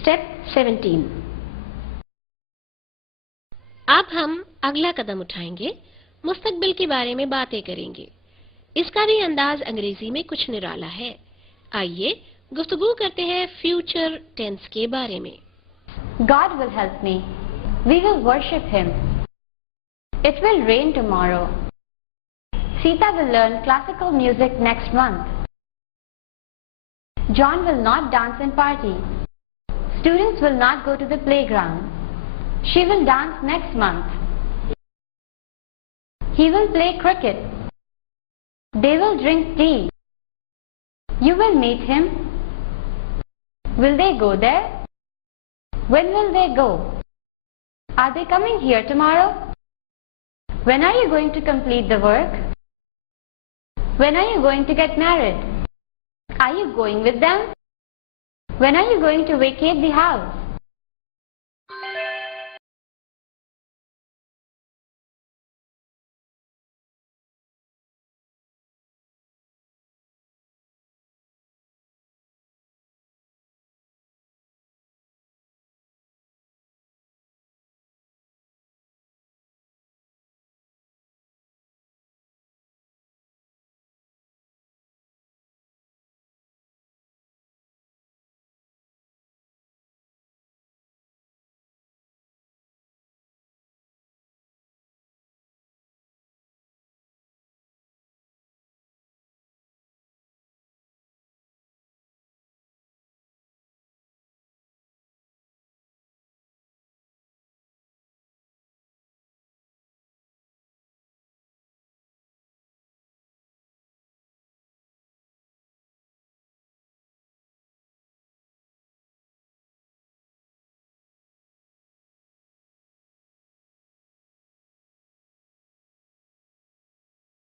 Step 17. अब हम अगला कदम उठाएंगे, मुस्तकबिल के बारे में बातें करेंगे। इसका भी अंदाज अंग्रेजी में कुछ निराला है। आइए गुफ्तगू करते हैं फ्यूचर टेंस के बारे में। God will help me. We will worship Him. It will rain tomorrow. Sita will learn classical music next month. John will not dance and party. Students will not go to the playground. She will dance next month. He will play cricket. They will drink tea. You will meet him. Will they go there? When will they go? Are they coming here tomorrow? When are you going to complete the work? When are you going to get married? Are you going with them? When are you going to vacate the house?